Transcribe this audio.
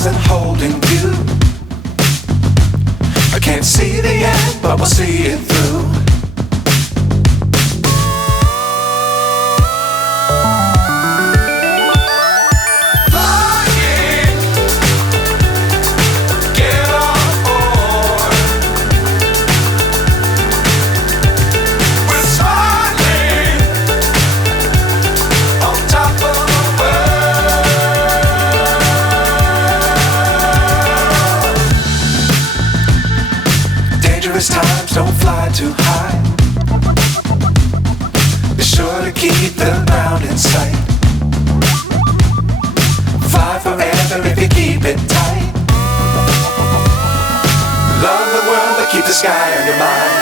stars and holding you. I can't see the end, but we'll see it through. Times don't fly too high. Be sure to keep the ground in sight. Fly forever if you keep it tight. Love the world but keep the sky on your mind.